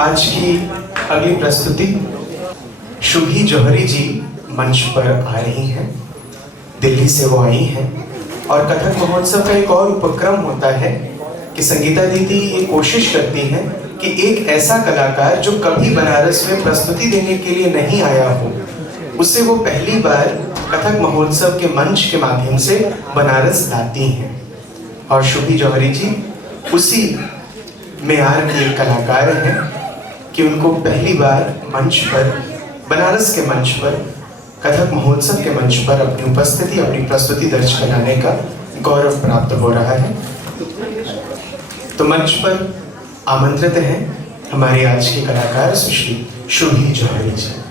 आज की अगली प्रस्तुति शुभी जौहरी जी मंच पर आ रही हैं। दिल्ली से वो आई हैं और कथक महोत्सव का एक और उपक्रम होता है कि संगीता दीदी ये कोशिश करती हैं कि एक ऐसा कलाकार जो कभी बनारस में प्रस्तुति देने के लिए नहीं आया हो, उसे वो पहली बार कथक महोत्सव के मंच के माध्यम से बनारस लाती हैं। और शुभी जौहरी जी उसी मेयार के एक कलाकार हैं कि उनको पहली बार मंच पर, बनारस के मंच पर, कथक महोत्सव के मंच पर अपनी उपस्थिति, अपनी प्रस्तुति दर्ज कराने का गौरव प्राप्त हो रहा है। तो मंच पर आमंत्रित हैं हमारे आज के कलाकार सुश्री शुभी जौहरी जी।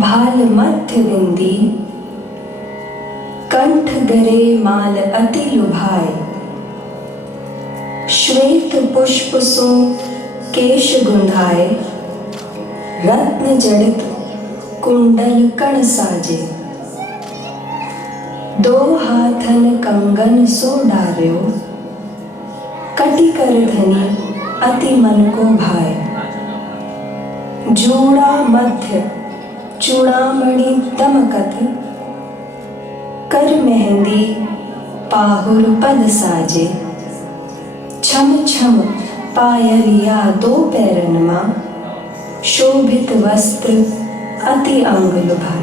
भाल मध्य बिंदी, कंठ गरे माल अति लुभाए, श्वेत पुष्प सो केश गुंधाए, रत्न जड़ित कुंडल कण साजे, दो हाथन कंगन सो डार्यो, कटि कर धनी अति मन को भाए। जोड़ा मध्य चूड़ामणि दमकत, कर मेहंदी पाहुर पद साजे, छम छम पायलिया दो पैरनमा, शोभित वस्त्र अति अंग लुभाए।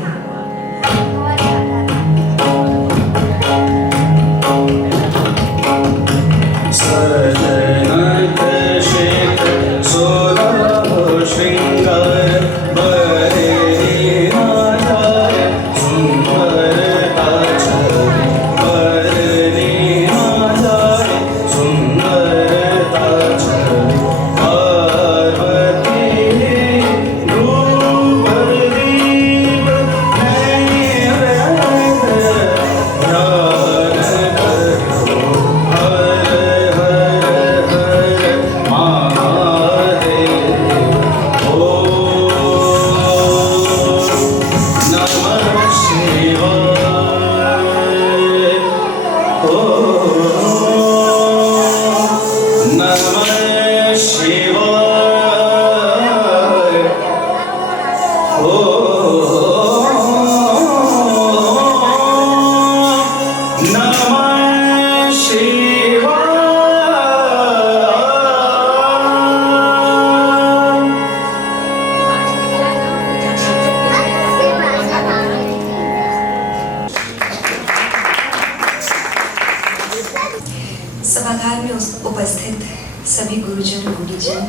सभागार में उपस्थित सभी गुरुजन गुरुजन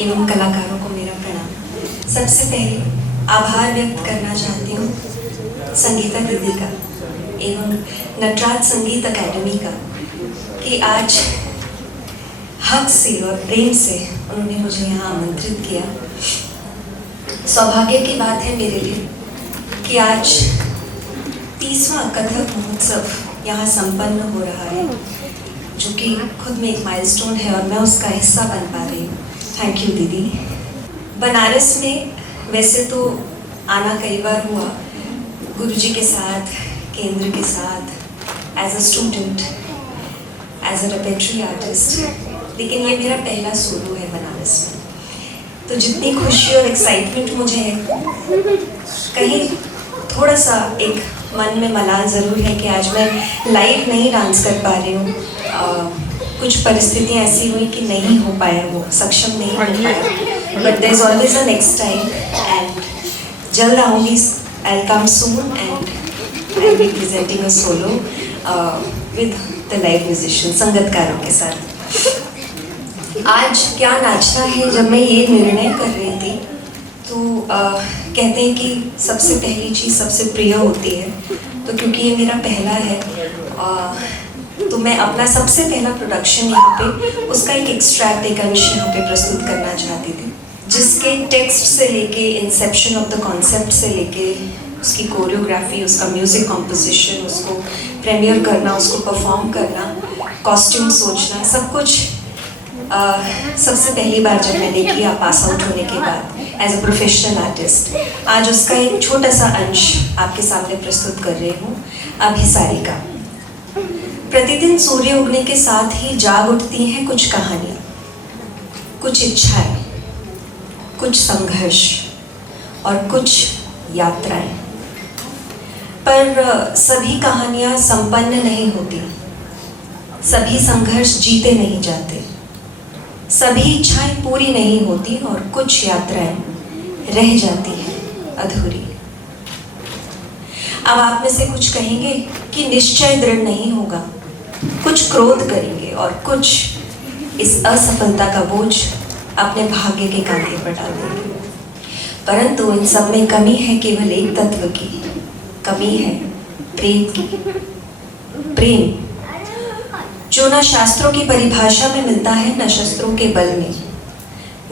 एवं कलाकारों को मेरा प्रणाम। सबसे पहले आभार व्यक्त करना चाहती हूँ संगीता दीदी का एवं नटराज संगीत अकेडमी का कि आज हक से और प्रेम से उन्होंने मुझे यहाँ आमंत्रित किया। सौभाग्य की बात है मेरे लिए कि आज 30वां कथक महोत्सव यहाँ संपन्न हो रहा है, जो कि खुद में एक माइलस्टोन है और मैं उसका हिस्सा बन पा रही हूँ। थैंक यू दीदी। बनारस में वैसे तो आना कई बार हुआ गुरुजी के साथ, केंद्र के साथ, as a student, as a repertory artist, लेकिन ये मेरा पहला सोलो है बनारस में। तो जितनी खुशी और एक्साइटमेंट मुझे है, कहीं थोड़ा सा एक मन में मलाल ज़रूर है कि आज मैं लाइव नहीं डांस कर पा रही हूँ। कुछ परिस्थितियाँ ऐसी हुई कि नहीं हो पाया, वो सक्षम नहीं हो पाया, but there is always a next time and जल्द आऊँगी। I will come soon and I will be presenting a solo with the live musician, संगतकारों के साथ। आज क्या नाचना है, जब मैं ये निर्णय कर रही थी तो कहते हैं कि सबसे पहली चीज़ सबसे प्रिय होती है, तो क्योंकि ये मेरा पहला है तो मैं अपना सबसे पहला प्रोडक्शन यहाँ पे उसका एक एक्सट्रैक्ट, एक अंश यहाँ पे प्रस्तुत करना चाहती थी, जिसके टेक्स्ट से लेके इंसेप्शन ऑफ द कॉन्सेप्ट से लेके उसकी कोरियोग्राफी, उसका म्यूज़िक कॉम्पोजिशन, उसको प्रीमियर करना, उसको परफॉर्म करना, कॉस्ट्यूम सोचना, सब कुछ सबसे पहली बार जब मैंने किया पास आउट होने के बाद एज अ प्रोफेशनल आर्टिस्ट, आज उसका एक छोटा सा अंश आपके सामने प्रस्तुत कर रही हूँ। अभिसारिका। प्रतिदिन सूर्य उगने के साथ ही जाग उठती हैं कुछ कहानियाँ, कुछ इच्छाएं, कुछ संघर्ष और कुछ यात्राएं, पर सभी कहानियाँ संपन्न नहीं होती, सभी संघर्ष जीते नहीं जाते, सभी इच्छाएं पूरी नहीं होती और कुछ यात्राएं रह जाती हैं अधूरी। अब आप में से कुछ कहेंगे कि निश्चय दृढ़ नहीं होगा, कुछ क्रोध करेंगे और कुछ इस असफलता का बोझ अपने भाग्य के कंधे पर डाल देंगे। परंतु इन सब में कमी है केवल एक तत्व की, कमी है प्रेम की। प्रेम जो ना शास्त्रों की परिभाषा में मिलता है, न शस्त्रों के बल में,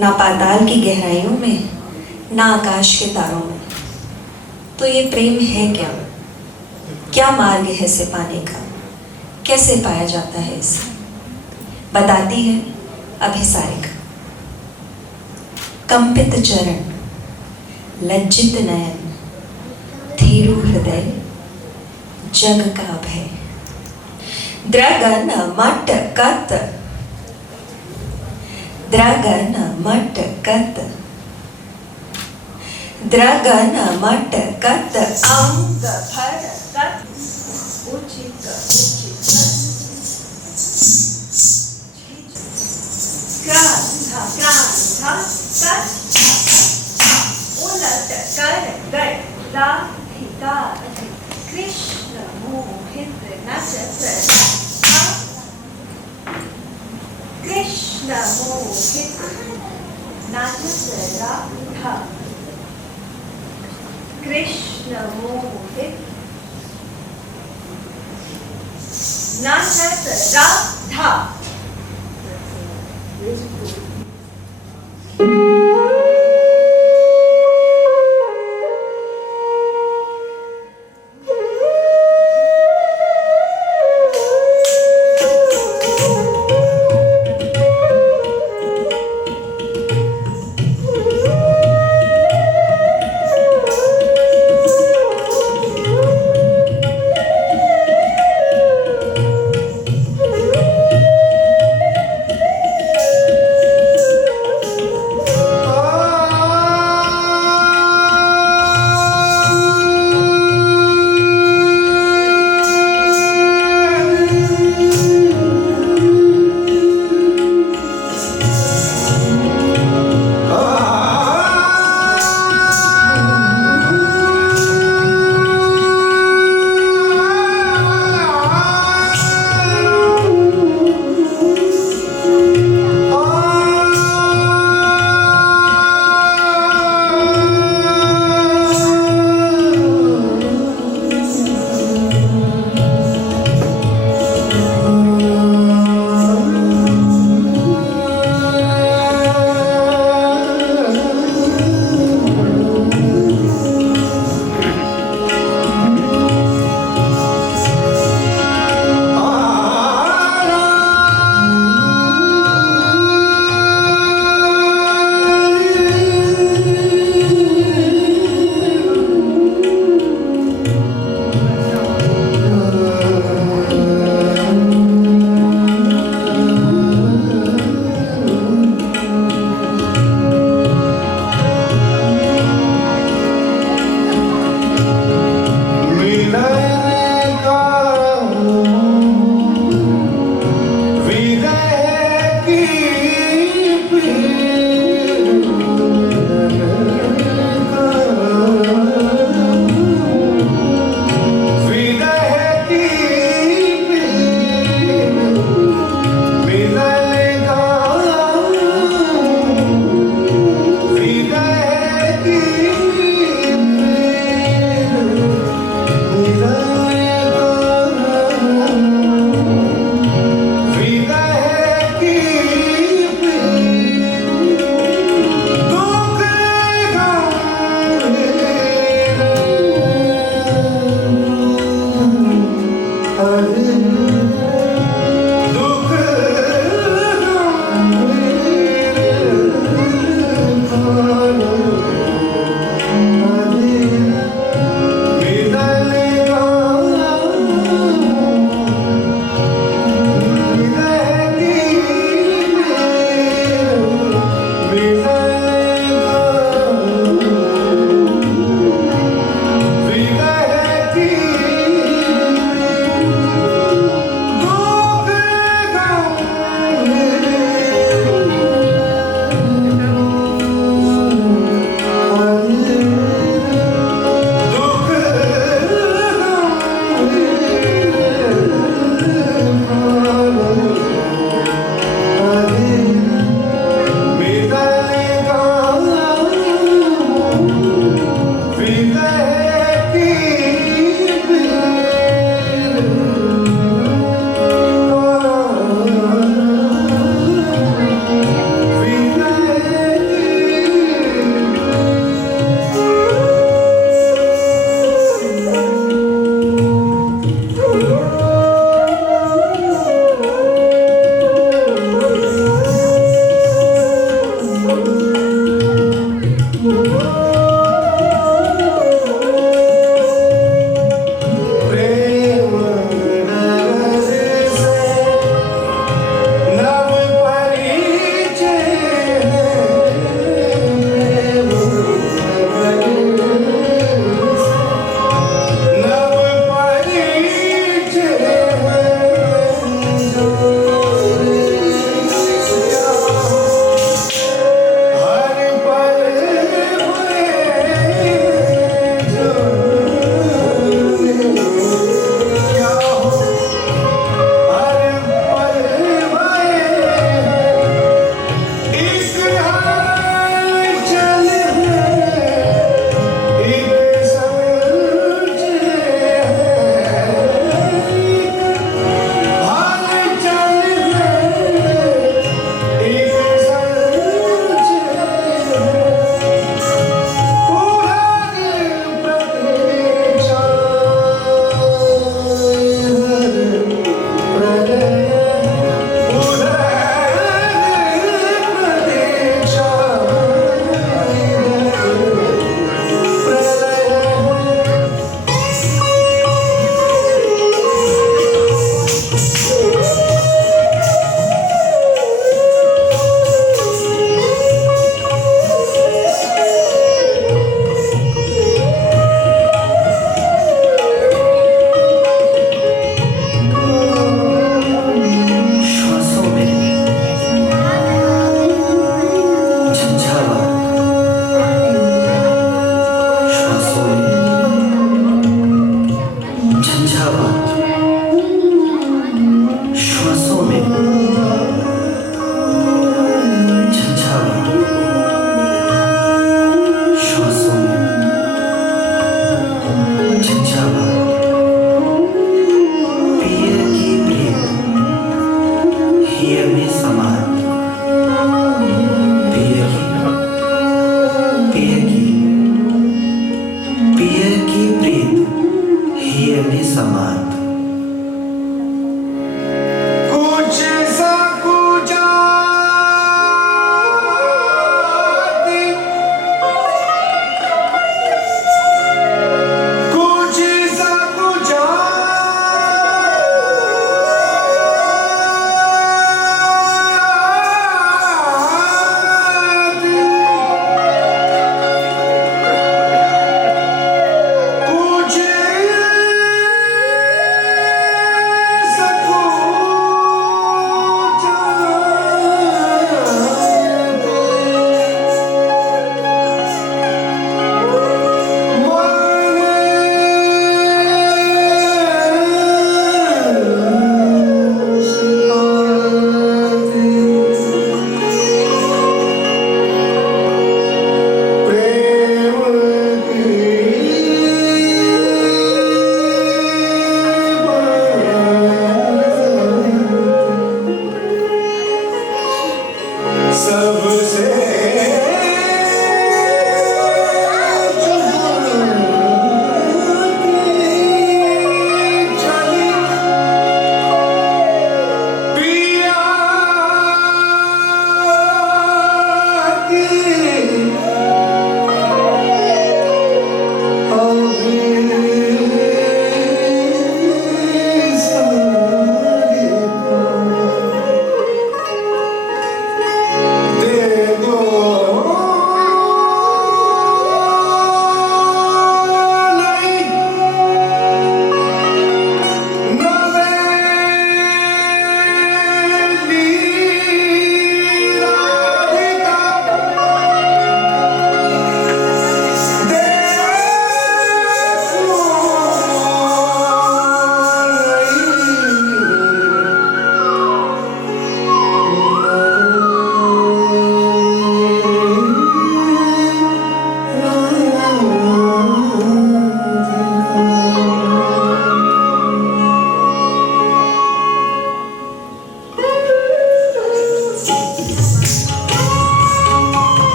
ना पाताल की गहराइयों में, ना आकाश के तारों में। तो ये प्रेम है क्या? क्या मार्ग है इसे पाने का? कैसे पाया जाता है इसे? बताती है अभिसारिका। कंपित चरण, लज्जित नयन, धीरू हृदय, जग का भय, द्रगन मटकत, द्रगन मटकत, द्रगन मट कत अंग फर कत उचित उचित क्रांता क्रांता कत उलट कर गट ला हिता कृष्ण मोहित नचत कृष्ण मोहित नचत राधा कृष्ण मोहित नचत राधा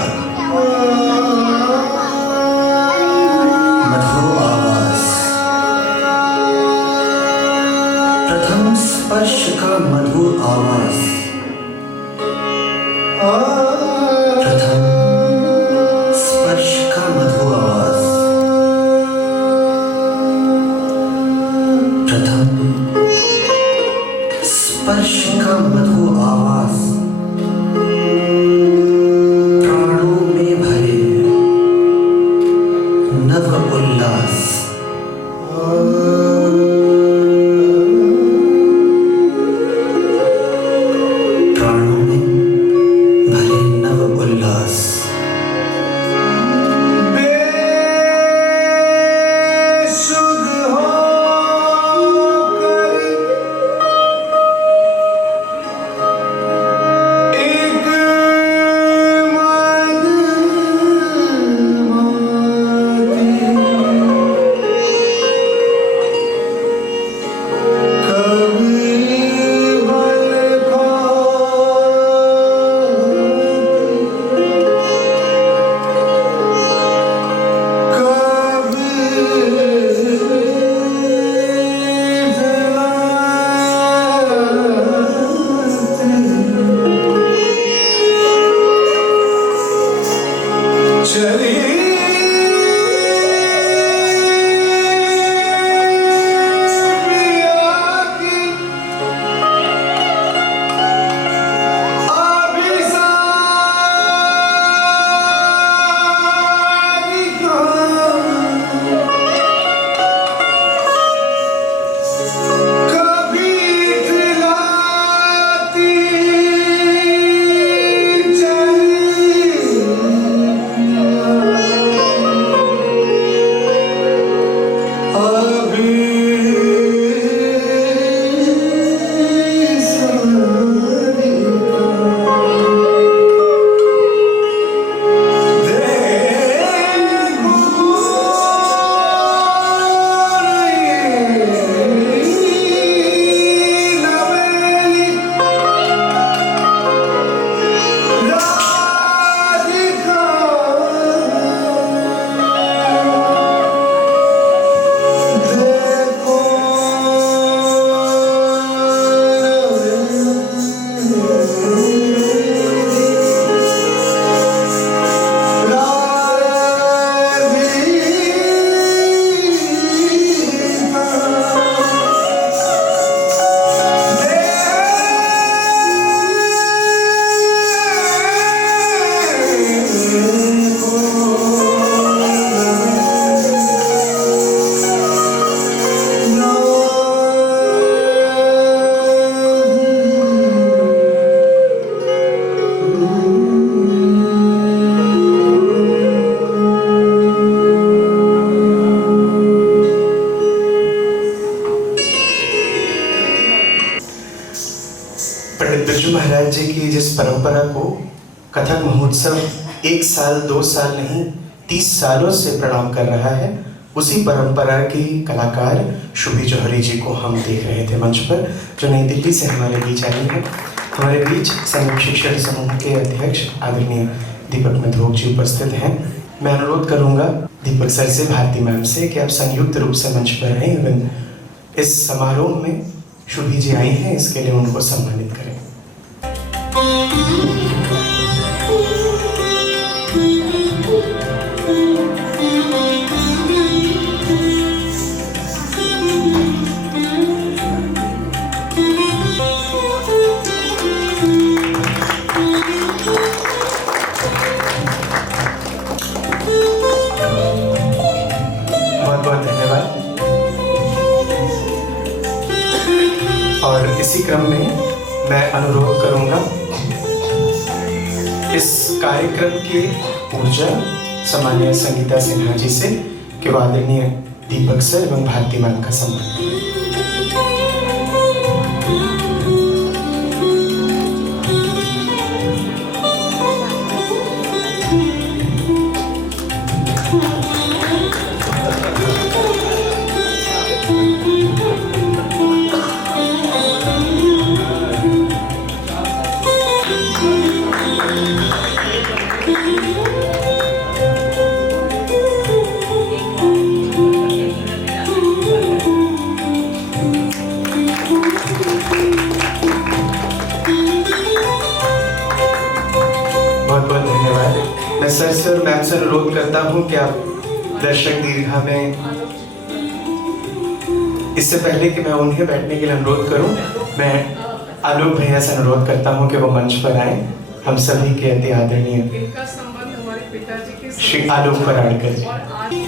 का मधुर आवाज, प्रथम स्पर्श का मधुर आवाज, प्रथम स्पर्श का मधुर आवाज, प्रथम स्पर्श का मधुर आवाज, प्राणों में भरे नव उल्लास, प्राणों में भरे नव उल्लास। पंडित बिरजू महाराज जी की जिस परंपरा को कथक महोत्सव 1 साल 2 साल नहीं 30 सालों से प्रणाम कर रहा है, उसी परंपरा की कलाकार शुभी जौहरी जी को हम देख रहे थे मंच पर, जो नई दिल्ली से हमारे बीच आई है। हमारे बीच संगम शिक्षण समूह के अध्यक्ष आदरणीय दीपक मधोक जी उपस्थित हैं। मैं अनुरोध करूंगा दीपक सर से, भारती मैम से कि आप संयुक्त रूप से मंच पर रहें एवं इस समारोह में शुभी जी आई हैं, इसके लिए उनको सम्मानित करें। बहुत बहुत धन्यवाद। और इसी क्रम में मैं अनुरोध करूंगा इस कार्यक्रम की ऊर्जा सामान्य संगीता सिन्हा जी से कि आदरणीय दीपक सर एवं भारती मैम का सम्मान। बहुत बहुत धन्यवाद। मैं सर से और मैम से अनुरोध करता हूँ कि आप दर्शक दीर्घा में, इससे पहले कि मैं उन्हें बैठने के लिए अनुरोध करूं, मैं आलोक भैया से अनुरोध करता हूं कि वो मंच पर आए। हम सभी के अति आदरणीय इनका संबंध हमारे पिताजी के श्री आलोक पराड़कर जी। और आज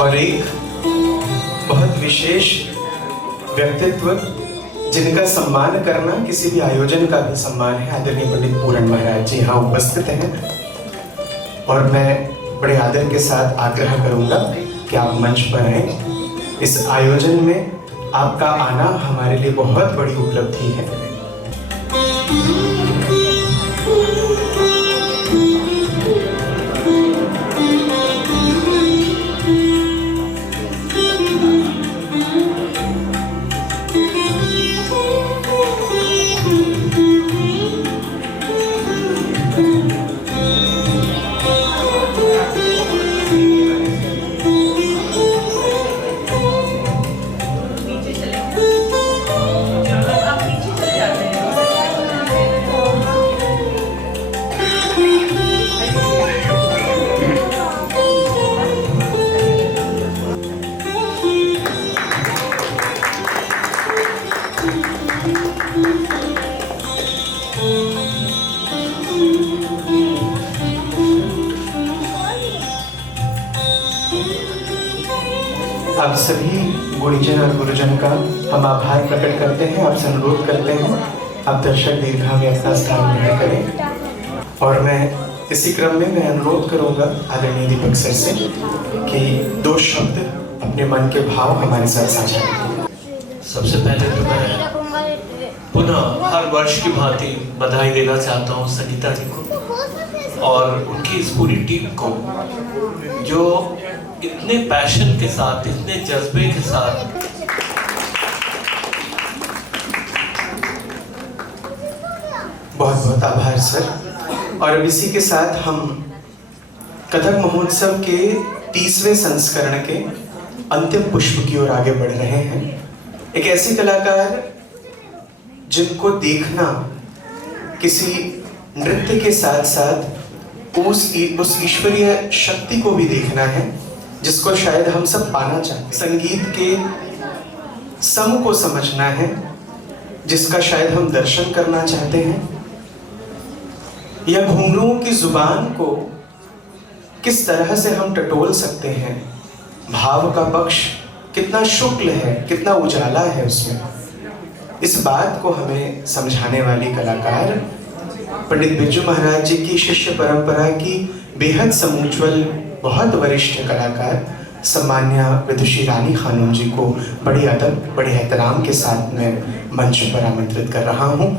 और एक बहुत विशेष व्यक्तित्व जिनका सम्मान करना किसी भी आयोजन का भी सम्मान है, आदरणीय पंडित पूरण महाराज जी यहाँ उपस्थित हैं। और मैं बड़े आदर के साथ आग्रह करूंगा कि आप मंच पर आएं। इस आयोजन में आपका आना हमारे लिए बहुत बड़ी उपलब्धि है। आप सभी गुरुजन और गुरुजन का हम आभार प्रकट करते हैं। आपसे अनुरोध करते हैं आप दर्शक दीर्घा में अपना स्थान ग्रहण करें। और मैं इसी क्रम में मैं अनुरोध करूंगा आदरणीय दीपक सर से कि 2 शब्द अपने मन के भाव हमारे साथ साझा करें। सबसे पहले तो मैं पुनः हर वर्ष की भांति बधाई देना चाहता हूँ संगीता जी को और उनकी इस पूरी टीम को, जो इतने पैशन के साथ, इतने जज्बे के साथ बहुत बहुत आभार सर। और अब इसी के साथ हम कथक महोत्सव के 30वें संस्करण के अंतिम पुष्प की ओर आगे बढ़ रहे हैं। एक ऐसी कलाकार जिनको देखना किसी नृत्य के साथ साथ उस ईश्वरीय शक्ति को भी देखना है जिसको शायद हम सब पाना चाहते हैं। संगीत के सम को समझना है जिसका शायद हम दर्शन करना चाहते हैं। या घुंघरुओं की जुबान को किस तरह से हम टटोल सकते हैं। भाव का पक्ष कितना शुक्ल है, कितना उजाला है उसमें। इस बात को हमें समझाने वाली कलाकार पंडित बिरजू महाराज जी की शिष्य परंपरा की बेहद समुज्वल बहुत वरिष्ठ कलाकार सम्मान्य विदुषी रानी खानूम जी को बड़ी अदब, बड़े एहतराम के साथ मैं मंच पर आमंत्रित कर रहा हूँ।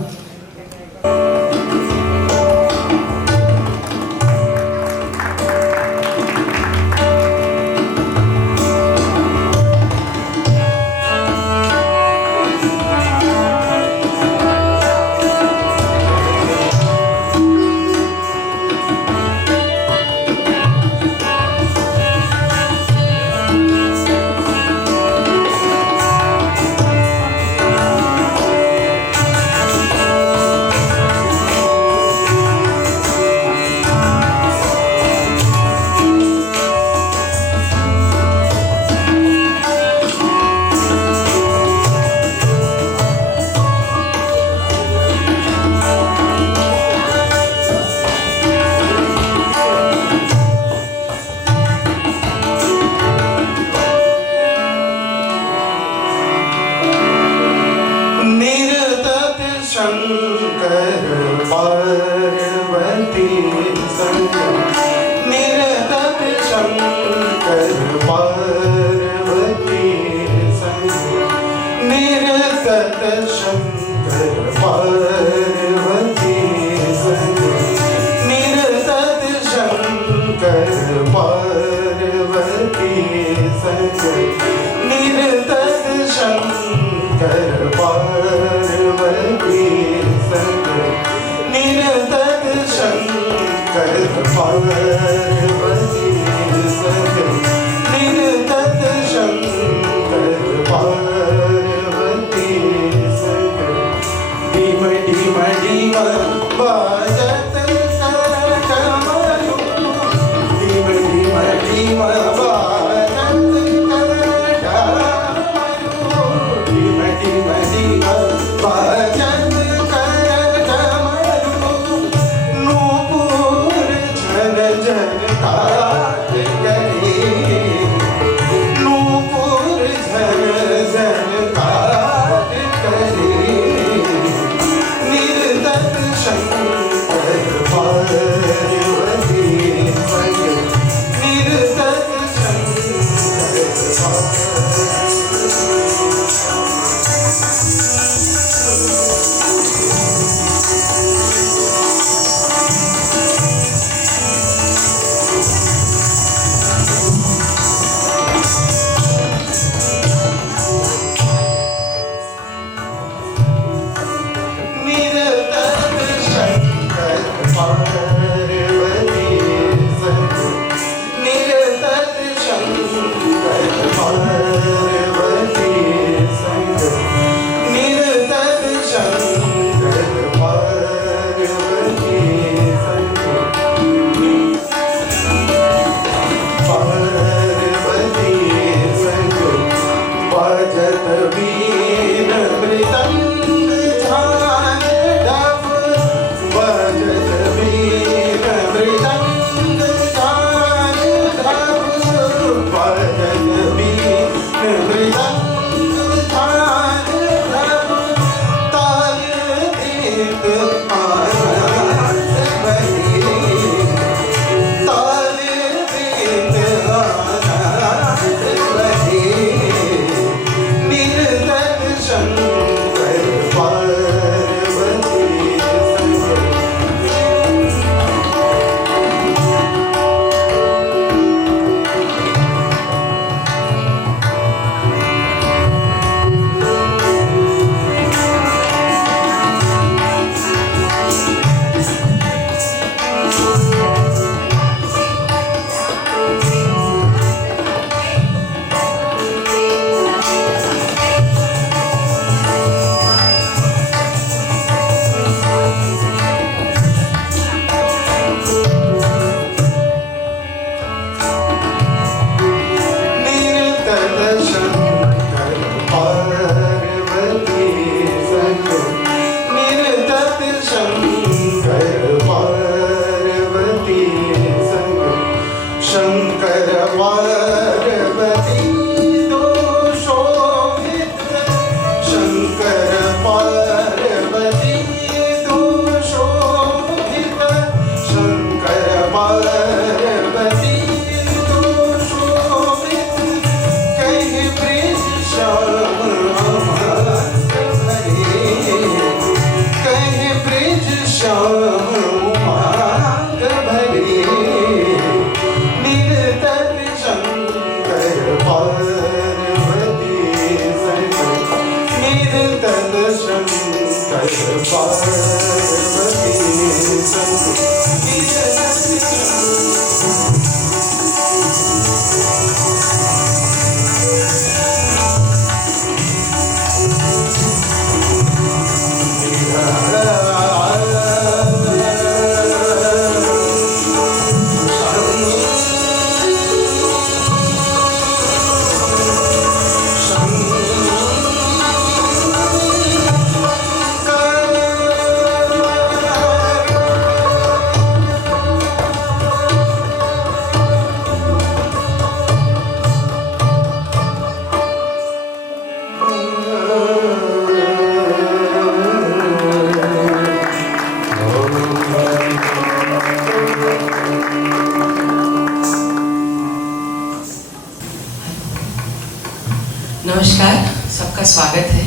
नमस्कार, सबका स्वागत है।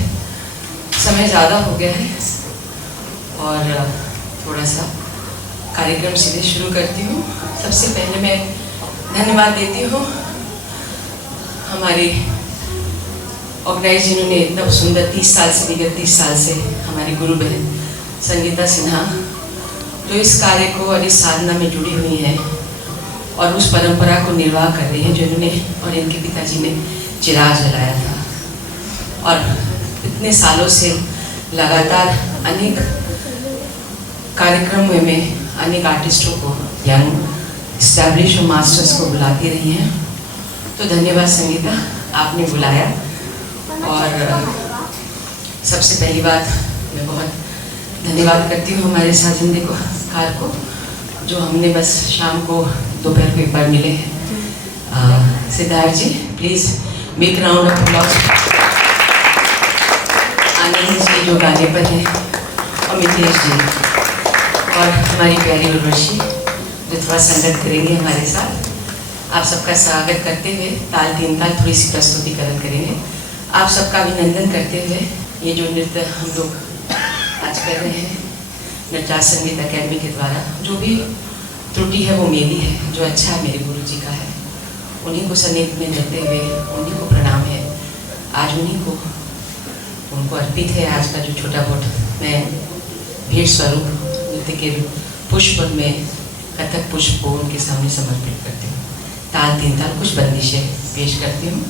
समय ज़्यादा हो गया है और थोड़ा सा कार्यक्रम सीधे शुरू करती हूँ। सबसे पहले मैं धन्यवाद देती हूँ हमारे ऑर्गेनाइज जिन्होंने इतना सुंदर 30 साल से लेकर 30 साल से हमारी गुरु बहन संगीता सिन्हा जो इस कार्य को और इस साधना में जुड़ी हुई हैं और उस परंपरा को निर्वाह कर रही हैं जिन्होंने और इनके पिताजी ने चिराग जलाया था और इतने सालों से लगातार अनेक कार्यक्रमों में अनेक आर्टिस्टों को यंग इस्टेब्लिश और मास्टर्स को बुलाती रही हैं। तो धन्यवाद संगीता, आपने बुलाया। और सबसे पहली बात मैं बहुत धन्यवाद करती हूँ हमारे साजिंदे को कार को जो हमने बस शाम को दोपहर को एक बार मिले हैं। Siddharth ji please big round of applause. Anand ji जो गाने पर हैं और मिथिलेश जी और हमारी प्यारी उर्वशी जो थोड़ा संगत करेंगे हमारे साथ। आप सबका स्वागत करते हुए ताल तीन ताल थोड़ी सी प्रस्तुतिकरण करेंगे। आप सबका अभिनंदन करते हुए ये जो नृत्य हम लोग आज कर रहे हैं नटराज संगीत अकेडमी के द्वारा, जो भी त्रुटि है वो मेरी है, जो अच्छा है मेरे गुरु जी का है। उन्हीं को सनेक में रहते हुए उन्हीं को प्रणाम है। आज उन्हीं को उनको अर्पित है आज का जो छोटा बोट मैं भेंट स्वरूप नृत्य के पुष्प में कथक पुष्प को उनके सामने समर्पित करती हूँ। ताल तीन ताल कुछ बंदिशें पेश करती हूँ।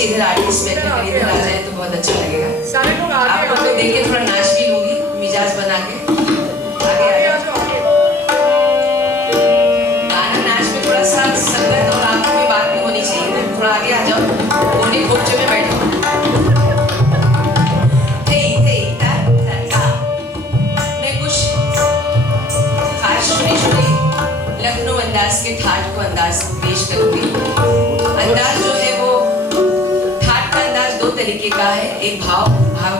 इधर आर्टिस्ट बैठे हैं, इधर आ जाए तो बहुत अच्छा लगेगा। आप लोग देखिए थोड़ा नाच भी लूंगी मिजाज बना के। आगे आ जाओ। गाना नाच में थोड़ा सा संगत और आंखों में बात भी होनी चाहिए। थोड़ा आगे आ जाओ, कोने खोपचे में बैठो। मैं कुछ खास सुनी लखनऊ अंदाज के ठाठ को अंदाज पेश करूंगी। अंदाज जो है वो तरीके का है, एक भाव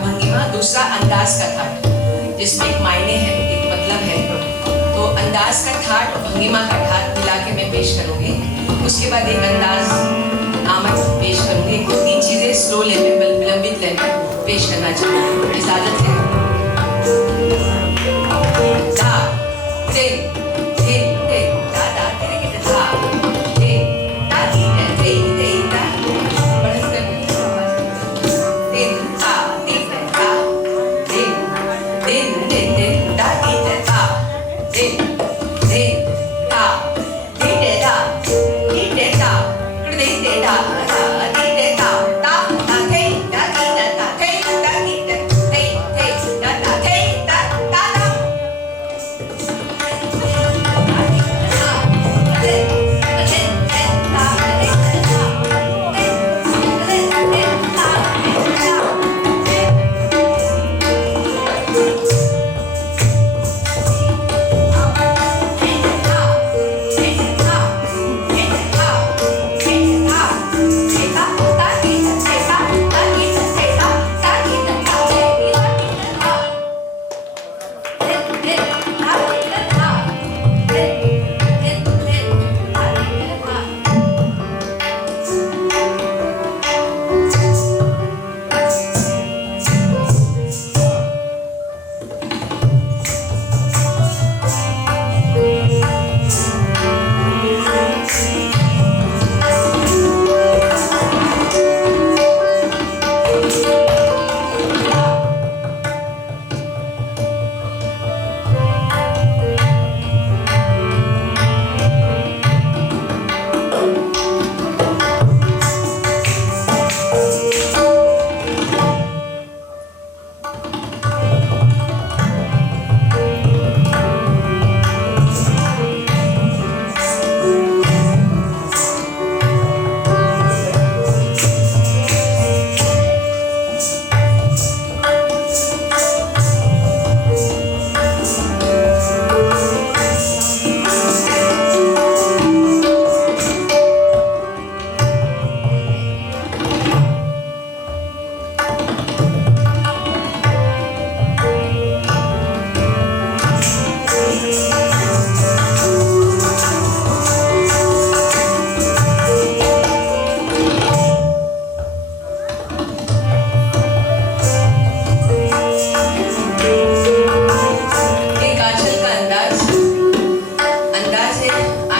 भंगिमा, दूसरा अंदाज का ठाठ जिसमें एक मायने है एक मतलब है। तो अंदाज का ठाठ और भंगिमा का ठाठ मिला के मैं पेश करूंगी। उसके बाद एक अंदाज आमद पेश करूंगी। एक दो तीन चीजें स्लो ले में विलंबित ले में पेश करना चाहूंगी। इजाजत है।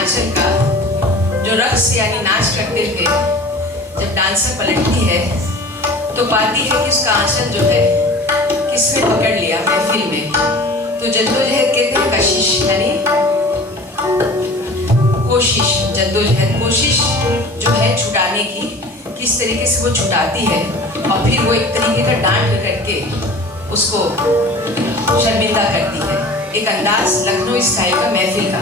आंचल का जो रक्स यानी नाच करते हुए जब डांसर पलटती है तो पाती है कि उसका आंचल जो है किसने पकड़ लिया महफिल में। तो जद्दोजहद कहते हैं कशिश यानी कोशिश, जद्दोजहद कोशिश जो है छुटाने की, किस तरीके से वो छुटाती है और फिर वो एक तरीके का डांट करके उसको शर्मिंदा करती है। एक अंदाज लखनऊ स्टाइल का महफिल का।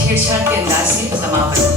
छेड़छाड़ के अंदाज से समापन।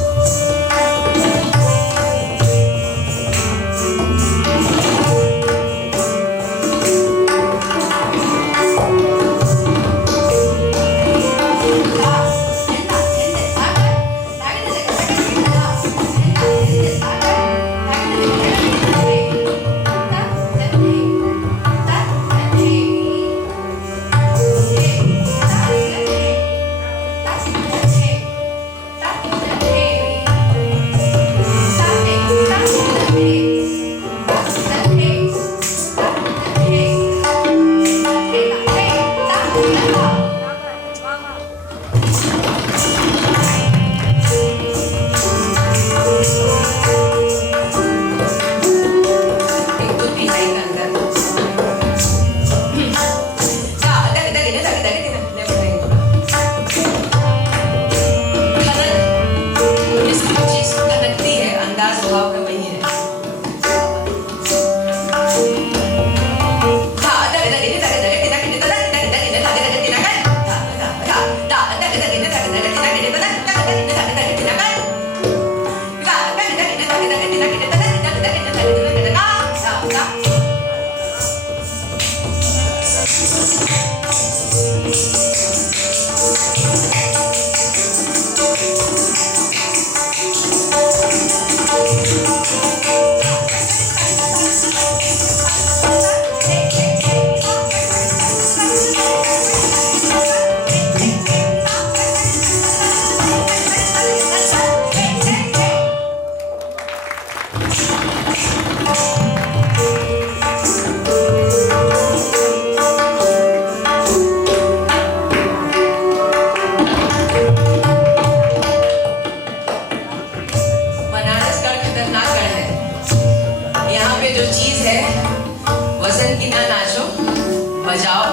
बजाओ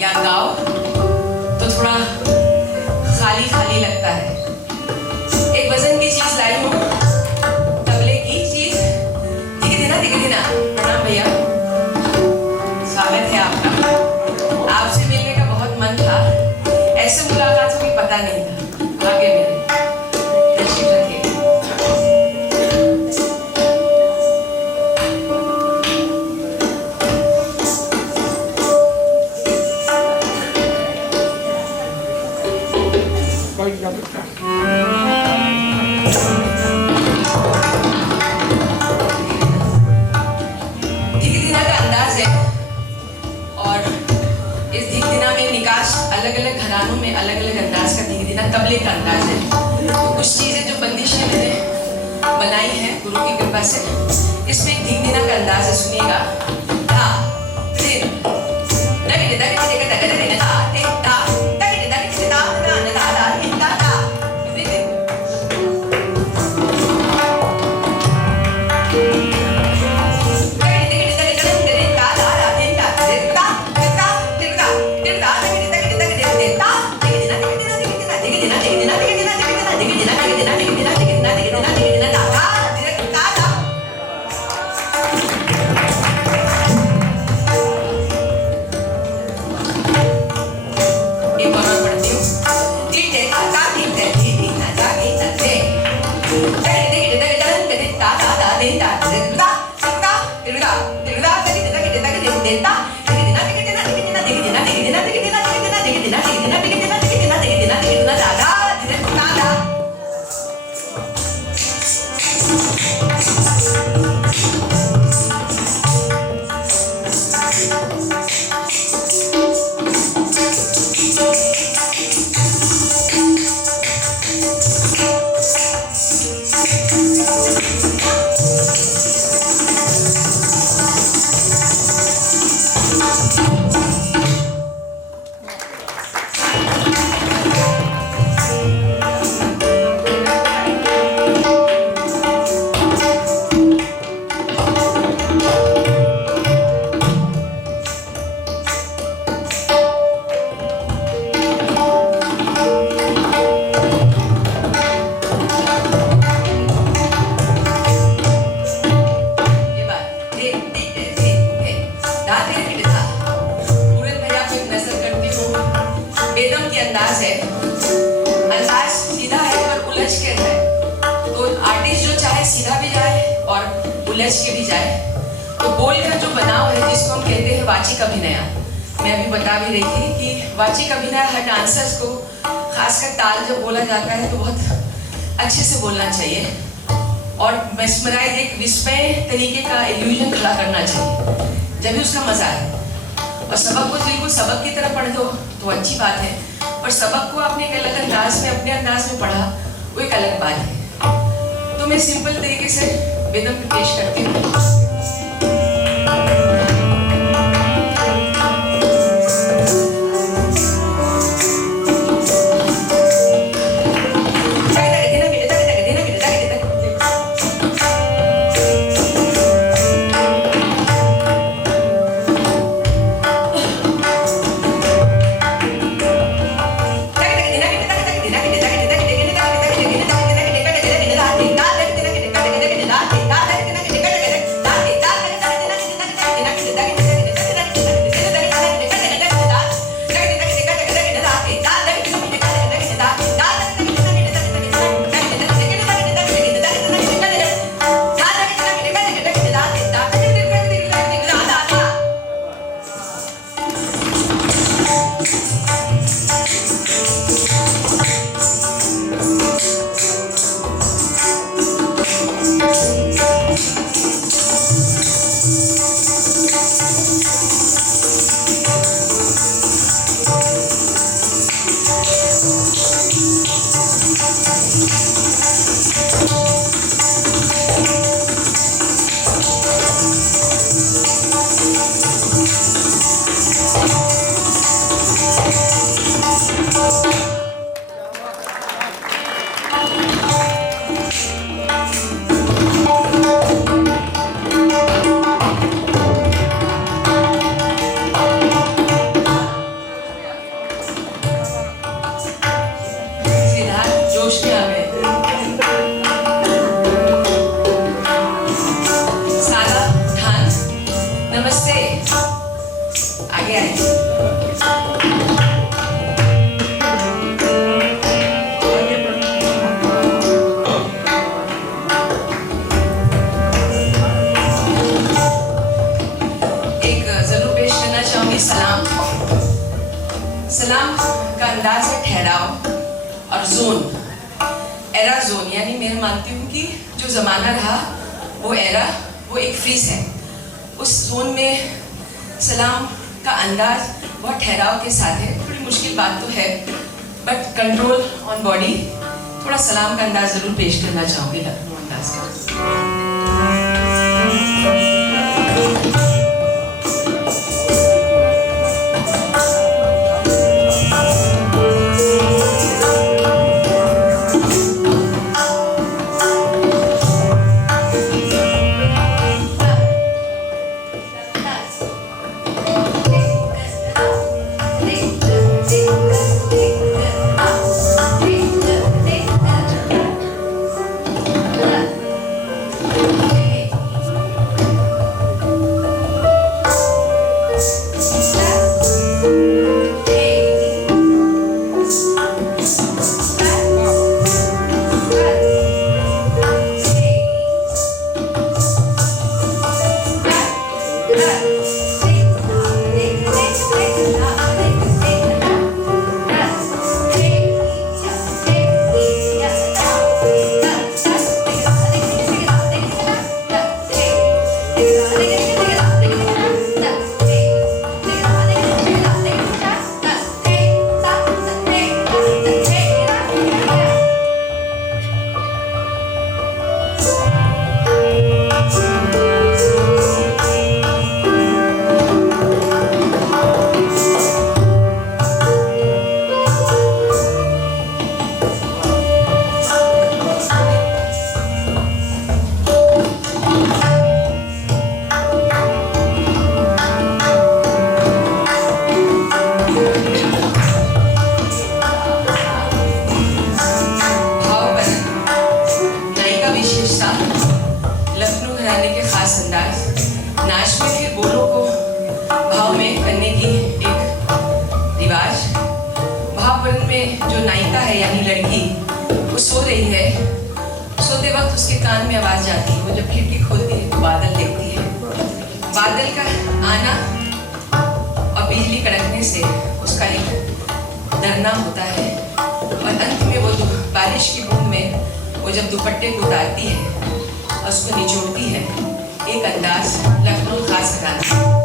या गाओ तो थोड़ा खाली खाली लगता है। एक वजन की चीज लाई हूँ, तबले की चीज। दिखे देना प्रणाम भैया, स्वागत है आपका। आपसे मिलने का बहुत मन था, ऐसे मुलाकात से भी पता नहीं था। आगे मेरे तशरीफ रखिए। धिक-धिना का अंदाज है और इस धिक-धिना में निकास अलग अलग घरानों में अलग अलग अंदाज का धिक-धिना तबले का अंदाज है। तो कुछ चीजें जो बंदिशें मैंने बनाई हैं गुरु की कृपा से, इसमें एक धिक-धिना का अंदाज है, सुनिएगा। समझ के भी जाए। तो बोल का जो बनाव है जिसको हम कहते हैं वाचिक अभिनय, मैं अभी बता भी रही थी कि वाचिक अभिनय हर डांसर्स को, खासकर ताल जब बोला जाता है तो बहुत अच्छे से बोलना चाहिए और मेस्मराइज एक विस्मय तरीके का इल्यूजन खड़ा करना चाहिए, जब भी उसका मजा है। और सबक को बिल्कुल सबक की तरह पढ़ दो तो अच्छी बात है, और सबक को आपने एक अलग अंदाज में, अपने अंदाज में पढ़ा, वो एक अलग बात है। तो मैं सिंपल तरीके से वेदम पेश करती हूँ। सलाम का अंदाज है ठहराव और जोन, एरा जोन, यानी मैं मानती हूँ कि जो ज़माना रहा वो एरा, वो एक फ्रीज है। उस जोन में सलाम का अंदाज बहुत ठहराव के साथ है। थोड़ी मुश्किल बात तो है, बट कंट्रोल ऑन बॉडी, थोड़ा सलाम का अंदाज ज़रूर पेश करना चाहूँगी, लखनऊ अंदाज का। जो नायिका है यानी लड़की, वो सो रही है, सोते वक्त उसके कान में आवाज आती है, वो जब खिड़की खोलती है तो बादल देखती है। बादल का आना और बिजली कड़कने से उसका एक डरना होता है, और अंत में वो बारिश की बूंद में वो जब दुपट्टे को उतारती है और उसको निचोड़ती है, एक अंदाज लखनऊ खास अंदाज।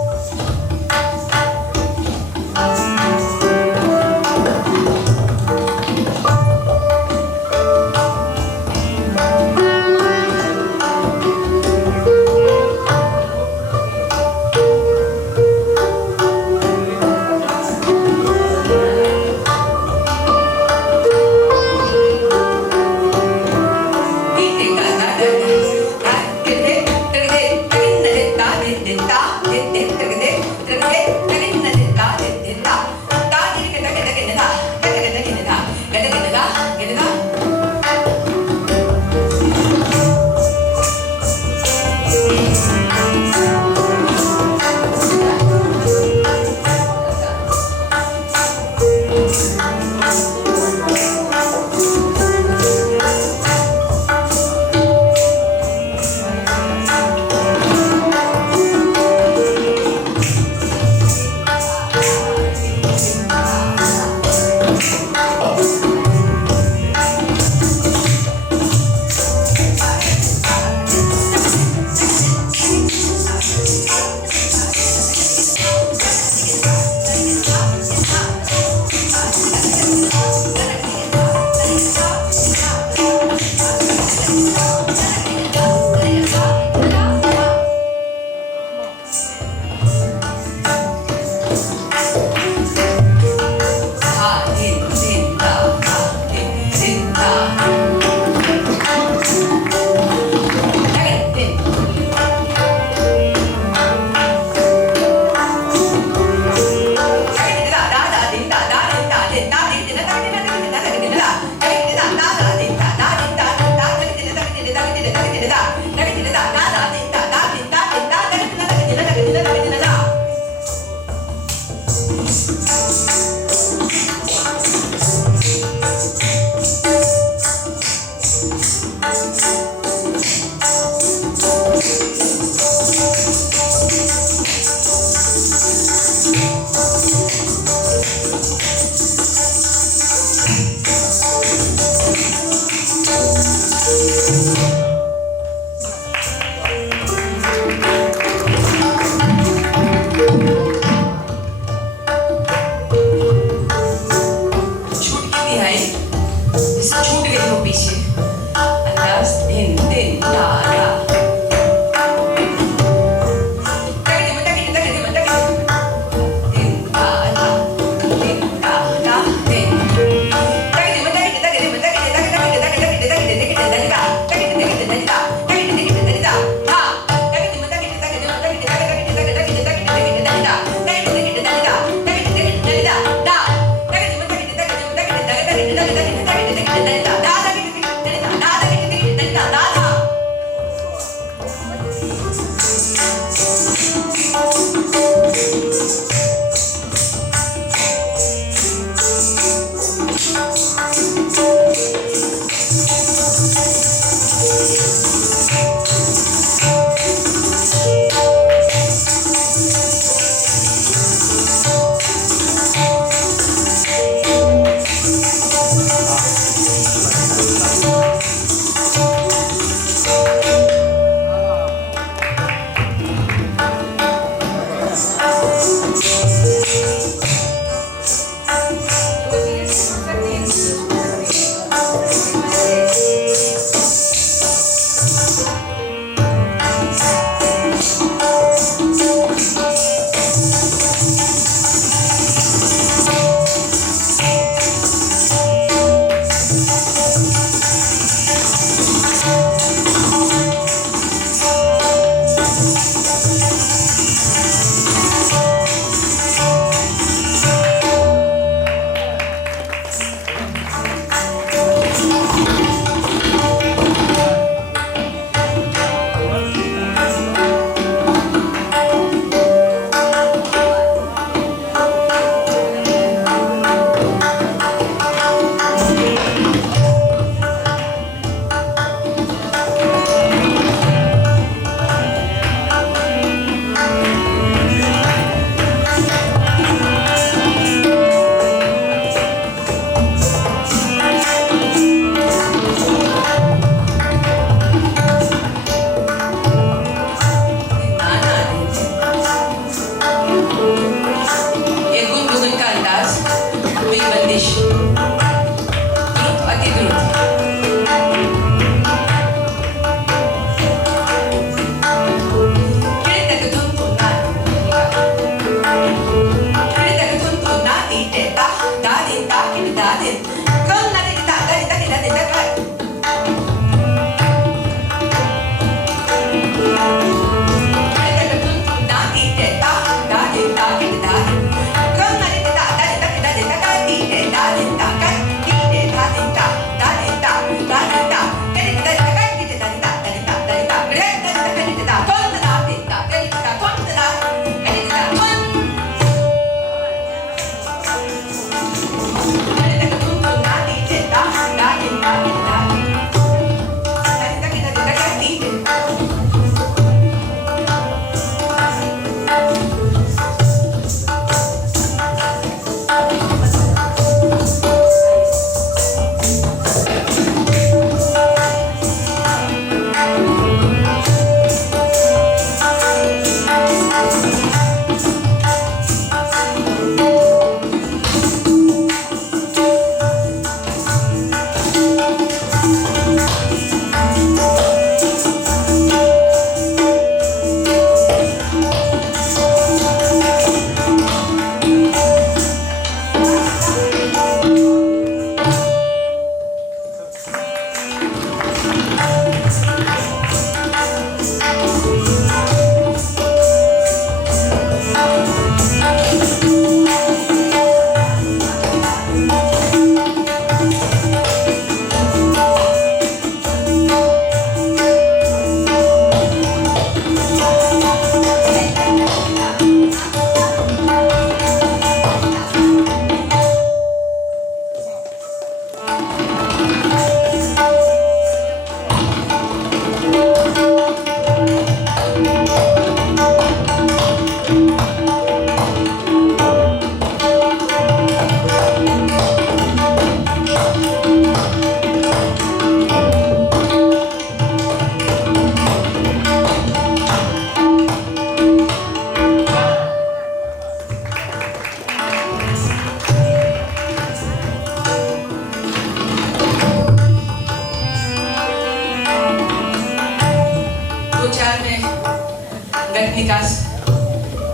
राग निकास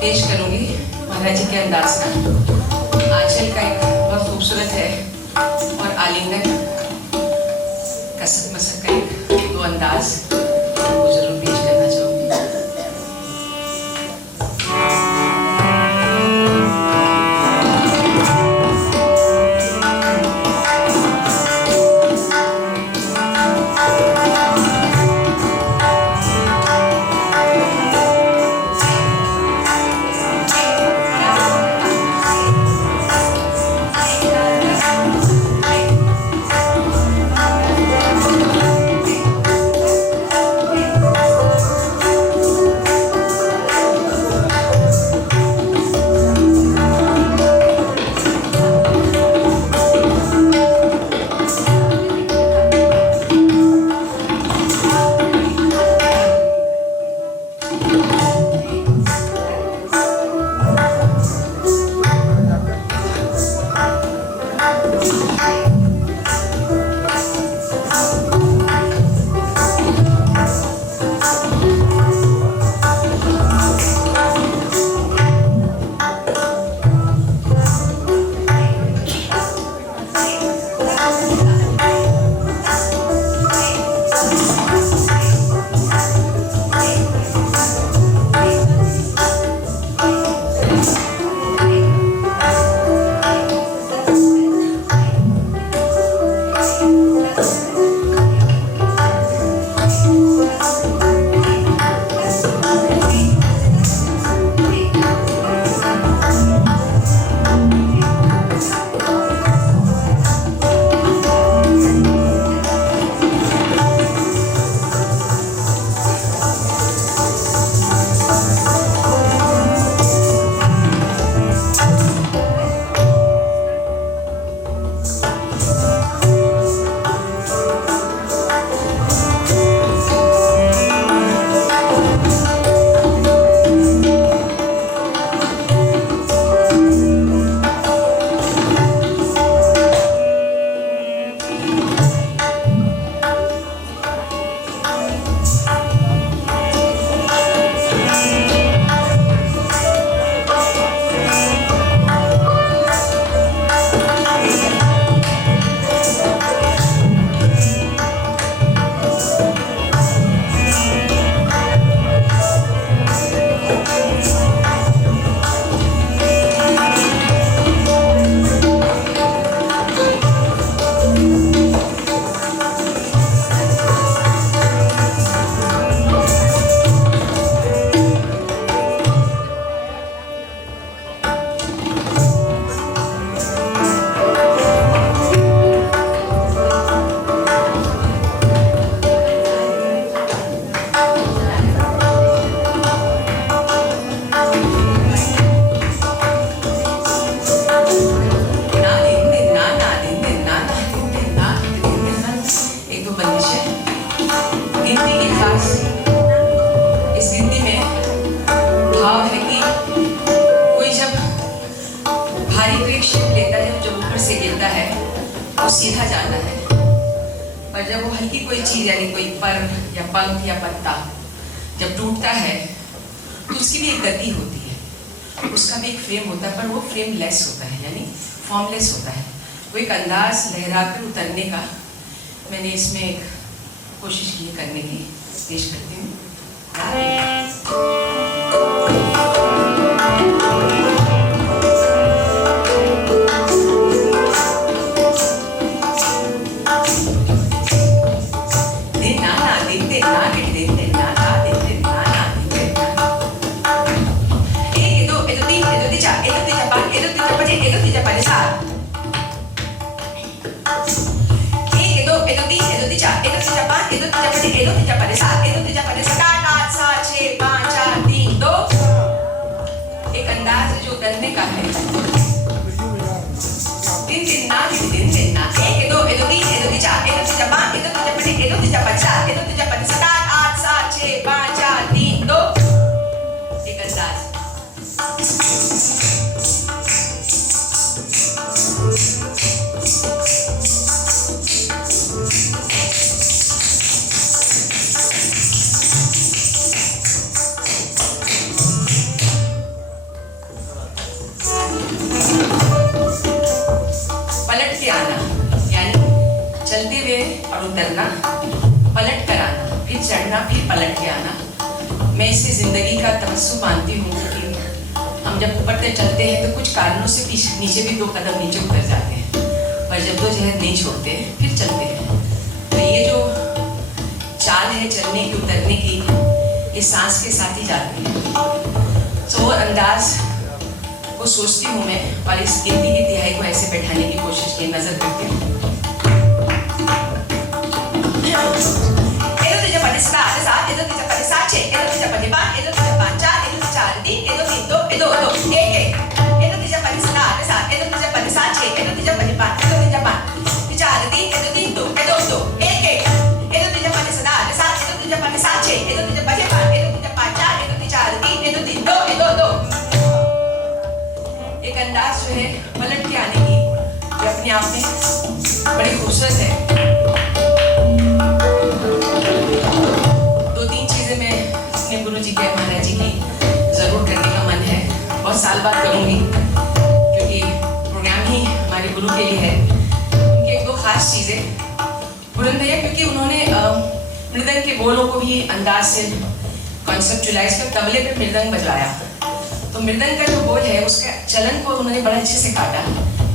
पेश करूंगी महाराज जी के अंदाज का। आंचल का एक बहुत खूबसूरत है और आलिंगन कसक मसक का एक दो अंदाज वो जरूर पेश करना चाहूंगी। सीधा जाना है, पर जब वो हल्की कोई चीज यानी कोई पर या पंख या पत्ता जब टूटता है तो उसकी भी एक गति होती है, उसका भी एक फ्रेम होता है, पर वो फ्रेम लेस होता है यानी फॉर्मलेस होता है। वो एक अंदाज लहराकर उतरने का मैंने इसमें एक कोशिश की करने की, पेश करती हूँ। एक अंदाज जो उतरने का है। दिन दिन ना दिन दिन दिन ना एक दो तीन तीन चार तीन पाँच तीन पाँच चार तीन सात आठ सात छः पाँच चार तीन दो। एक अंदाज चढ़ना, पलट कर आना, फिर चढ़ना, फिर पलट के आना। मैं इसे ज़िंदगी का तवस्सु मानती हूँ कि हम जब ऊपर तक चलते हैं तो कुछ कारणों से पीछे नीचे भी 2 कदम नीचे उतर जाते हैं, पर जद्दोजहद नहीं छोड़ते फिर चलते हैं। तो ये जो चाल है चलने की उतरने की, ये सांस के साथ ही जाती है। तो वो अंदाज को सोचती हूँ मैं, और इस गिनती की तिहाई को ऐसे बैठाने की कोशिश की नजर करती हूँ। एक अंदाज जो है पलट के आने की, ये अपने आप में बड़ी खूबसूरत है। 2-3 चीजें मैं अपने गुरु जी के, महाराज जी की जरूर करने का मन है। बहुत साल बाद करूंगी क्योंकि प्रोग्राम ही हमारे गुरु के लिए है। उनकी 1-2 खास चीजें, बुलंद भैया, क्योंकि उन्होंने मृदंग के बोलों को भी अंदाज से कॉन्सेप्चुलाइज कर तबले पे मृदंग बजाया। तो मृदंग का जो बोल है उसका चलन को उन्होंने बड़ा अच्छे से काटा,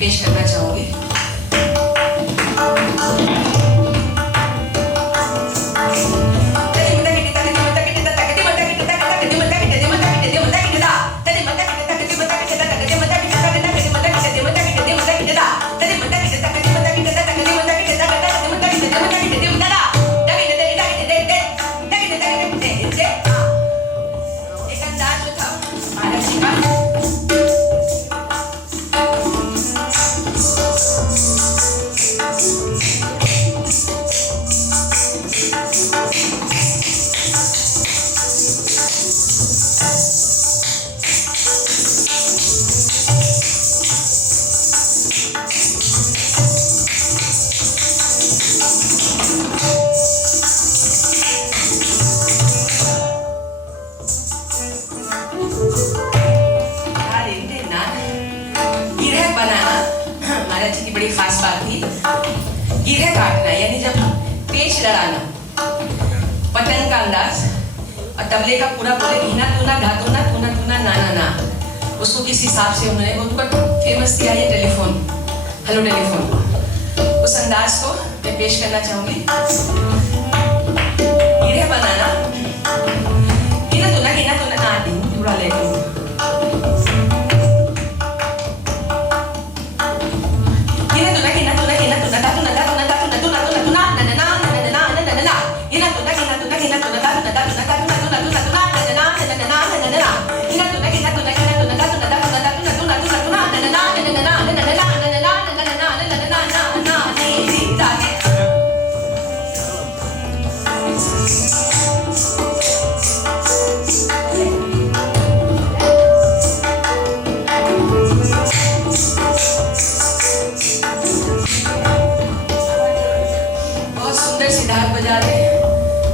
पेश करना चाहूंगी। बड़ी खास बात थी गिरह काटना, यानी जब पेच लड़ाना, पतन का अंदाज, और तबले का पूरा बोले धीना तूना धा तूना तूना तूना ना ना ना, उसको किस हिसाब से उन्होंने उनको फेमस किया ये टेलीफोन, हेलो टेलीफोन। उस अंदाज को मैं पेश करना चाहूंगी। गिरह बनाना, गिना तूना ना दी पूरा ले लूँ।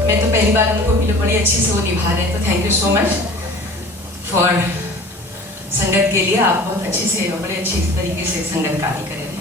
मैं तो पहली बार उनको मिले, बड़ी अच्छे से वो निभा रहे हैं, तो thank you so much for संगत के लिए। आप बहुत अच्छे से और बड़े अच्छे तरीके से संगतकारी कर रहे हैं।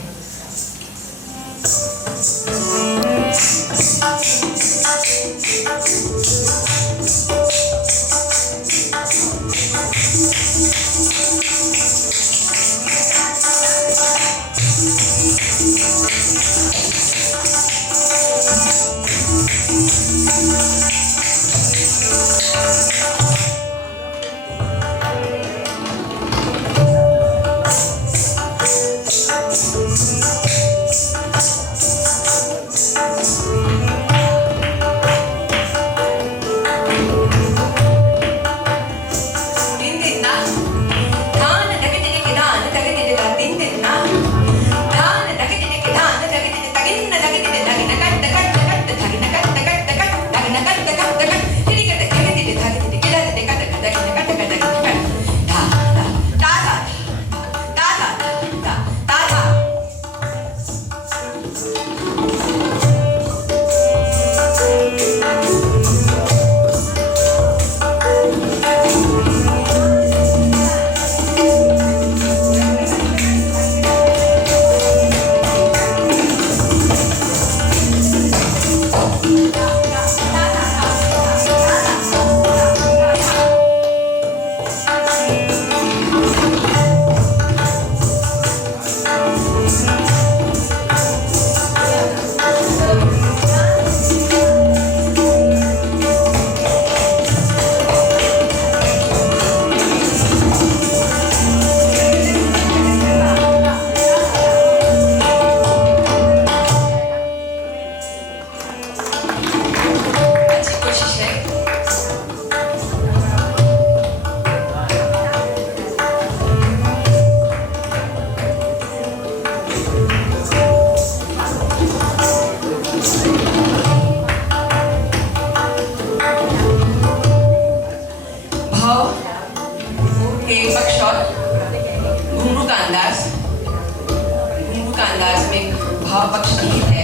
भाव पक्ष गीत है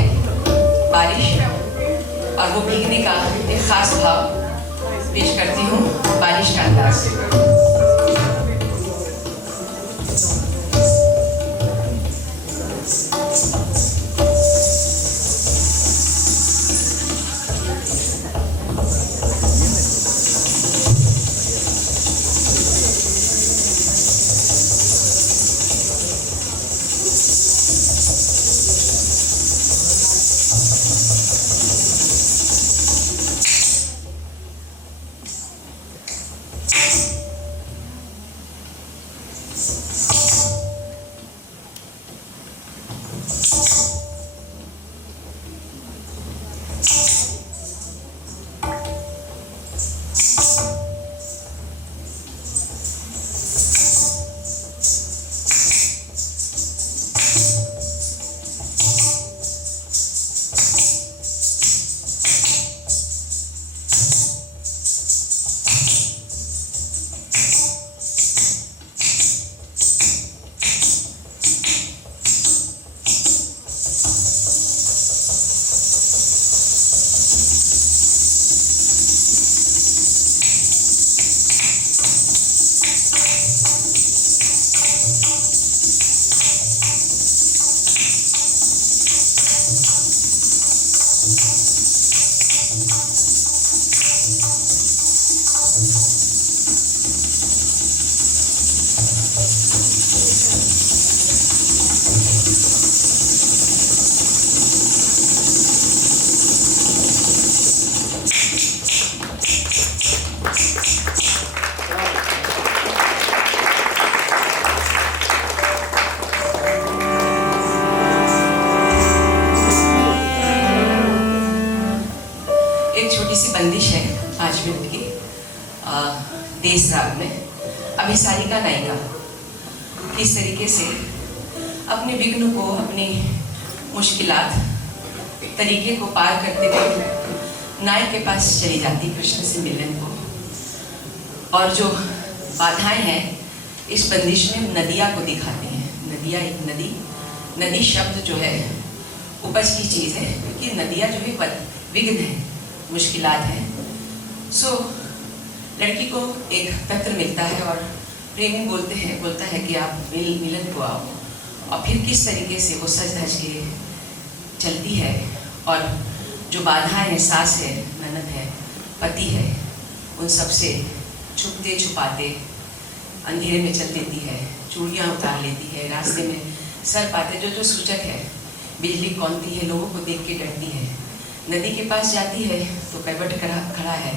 बारिश, और वो भीगने का एक खास भाव पेश करती हूँ बारिश का अंदाज। बंदिश है 5 मिनट की देश राग में। अभिसारिका नायिका किस तरीके से अपने विघ्न को, अपनी मुश्किलात तरीके को पार करते हुए नायक के पास चली जाती कृष्ण से मिलने को। और जो बाधाएं हैं इस बंदिश में नदिया को दिखाती हैं। नदिया एक नदी, नदी शब्द जो है उपज की चीज़ है, क्योंकि नदिया जो है विघ्न है, मुश्किलात है। सो लड़की को एक पत्र मिलता है और प्रेमी बोलता है कि आप मिलन को आओ। और फिर किस तरीके से वो सज धज के चलती है, और जो बाधाएं हैं, सास है, ननद है, पति है, उन सब से छुपते छुपाते अंधेरे में चल देती है, चूड़ियाँ उतार लेती है, रास्ते में सर पाते जो सूचक है, बिजली कौनती है, लोगों को देख के डरती है। नदी के पास जाती है तो कैवट खड़ा है,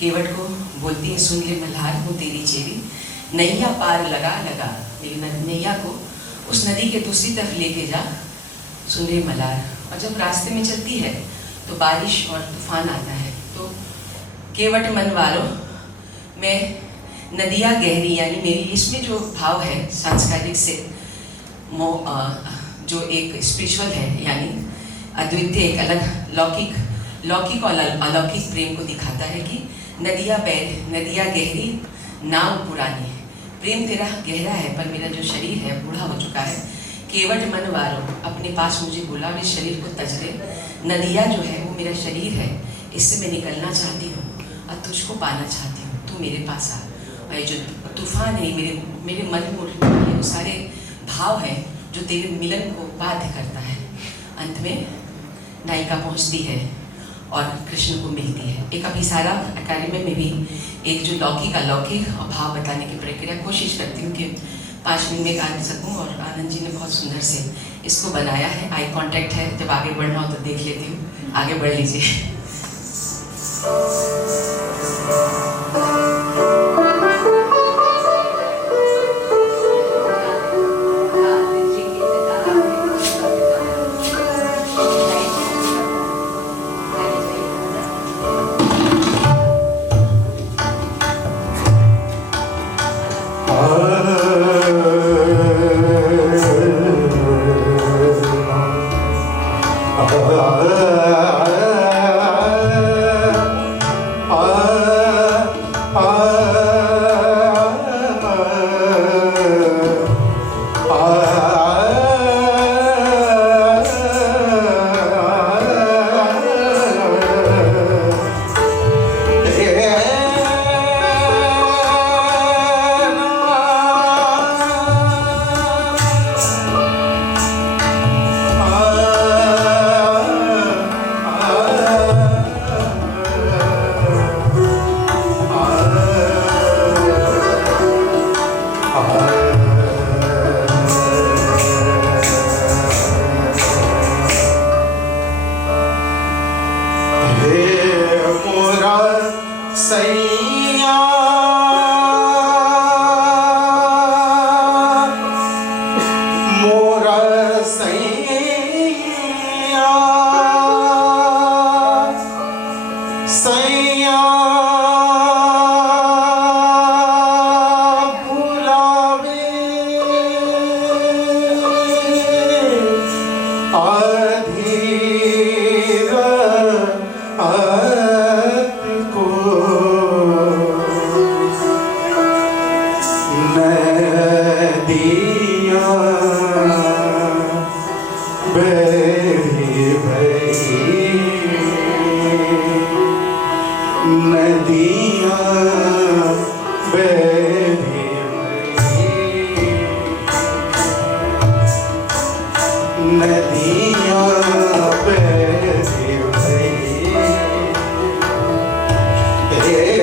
केवट को बोलती है सुन ले मल्हार हूँ तेरी चेरी, नैया पार लगा लगा, लेकिन नैया को उस नदी के दूसरी तरफ लेके जा, सुन ले मल्हार। और जब रास्ते में चलती है तो बारिश और तूफान आता है, तो केवट मन वालों मैं नदिया गहरी, यानी मेरी इसमें जो भाव है सांस्कृतिक से जो एक स्पिरिचुअल है, यानी अद्वितीय, एक अलग लौकिक और अलौकिक प्रेम को दिखाता है कि नदिया बैल, नदिया गहरी, नाव पुरानी है। प्रेम तेरा गहरा है पर मेरा जो शरीर है बूढ़ा हो चुका है। केवट मन वालों अपने पास मुझे बुला, मेरे शरीर को तजरे। नदिया जो है वो मेरा शरीर है, इससे मैं निकलना चाहती हूँ और तुझको पाना चाहती हूँ, तू मेरे पास आ। और ये जो तूफान है मेरे मन में, वो सारे भाव हैं जो तेरे मिलन को बाध्य करता है। अंत में नायिका पहुंचती है और कृष्ण को मिलती है। एक अभिसारा अकेडमी में भी एक जो लौकिक अलौकिक भाव बताने की प्रक्रिया कोशिश करती हूँ कि 5 मिनट में गा सकूँ, और आनंद जी ने बहुत सुंदर से इसको बनाया है। आई कांटेक्ट है, जब आगे बढ़ना हो तो देख लेती हूँ, आगे बढ़ लीजिए। तेरी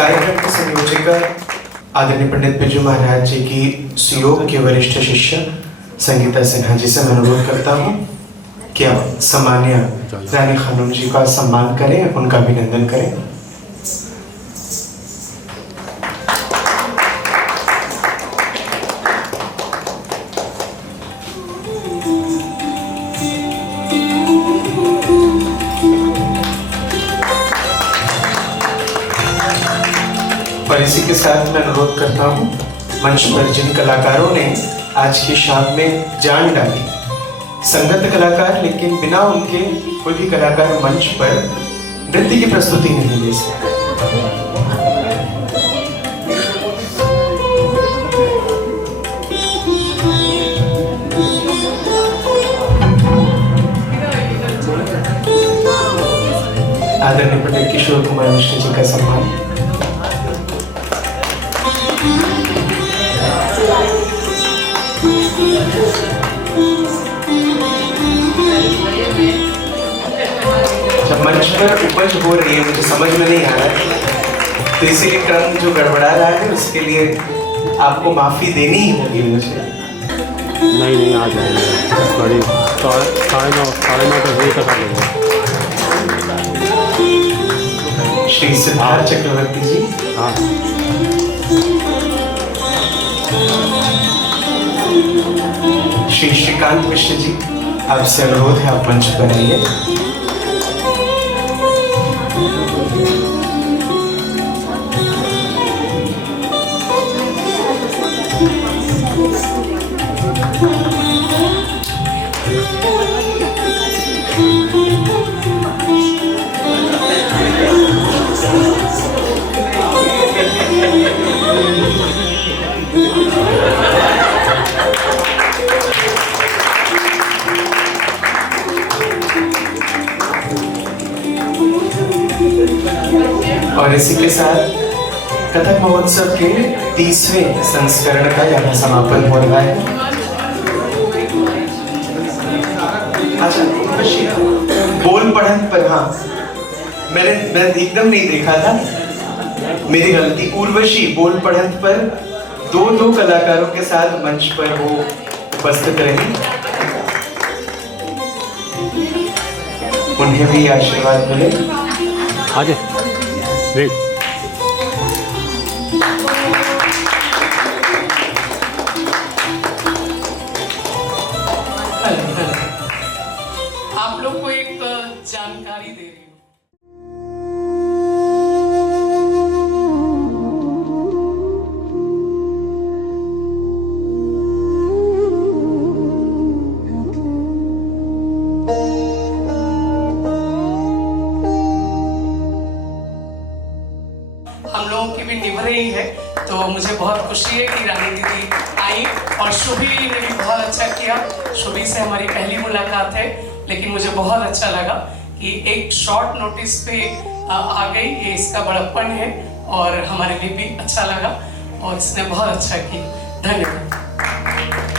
कार्यक्रम के संयोजक आदरणीय पंडित बिरजू महाराज जी की सुयोग के वरिष्ठ शिष्य संगीता सिन्हा जी से मैं अनुरोध करता हूँ कि आप सम्मान्य रानी खानम जी का सम्मान करें, उनका अभिनंदन करें। और इसी के साथ मैं अनुरोध करता हूँ मंच पर जिन कलाकारों ने आज की शाम में जान डाली, संगत कलाकार, लेकिन बिना उनके कोई भी कलाकार मंच पर नृत्य की प्रस्तुति नहीं दे सकते। आदरणीय पंडित किशोर कुमार मिश्र जी का सम्मान। जब मंच पर उपज हो रही है, मुझे समझ में नहीं आ रहा है, तो इसीलिए क्रम जो गड़बड़ा रहा है उसके लिए आपको माफी देनी ही होगी मुझे। नहीं आ जाएगा, करीब 9:30 तक आ जाएगा। श्री सिद्धार्थ चक्रवर्ती जी। हाँ, श्री श्रीकांत मिश्र जी, आपसे अनुरोध है आप मंच पर आइए। और इसी के साथ कथक महोत्सव के 30वें संस्करण का यहाँ समापन हो रहा है। अच्छा, बोल पढ़न पर, हाँ मैं एकदम नहीं देखा था, मेरी गलती। उर्वशी बोल पढ़न पर दो कलाकारों के साथ मंच पर वो उपस्थित रही, उन्हें भी आशीर्वाद मिले। आगे वेट। आप लोग को एक जानकारी दे रही हूँ। हम लोगों की भी निभ रही है, तो मुझे बहुत खुशी है कि रानी दीदी आई और शुभी ने भी बहुत अच्छा किया। शुभी से हमारी पहली मुलाकात है, लेकिन मुझे बहुत अच्छा लगा कि एक शॉर्ट नोटिस पे आ गई, ये इसका बड़प्पन है और हमारे लिए भी अच्छा लगा और इसने बहुत अच्छा किया। धन्यवाद।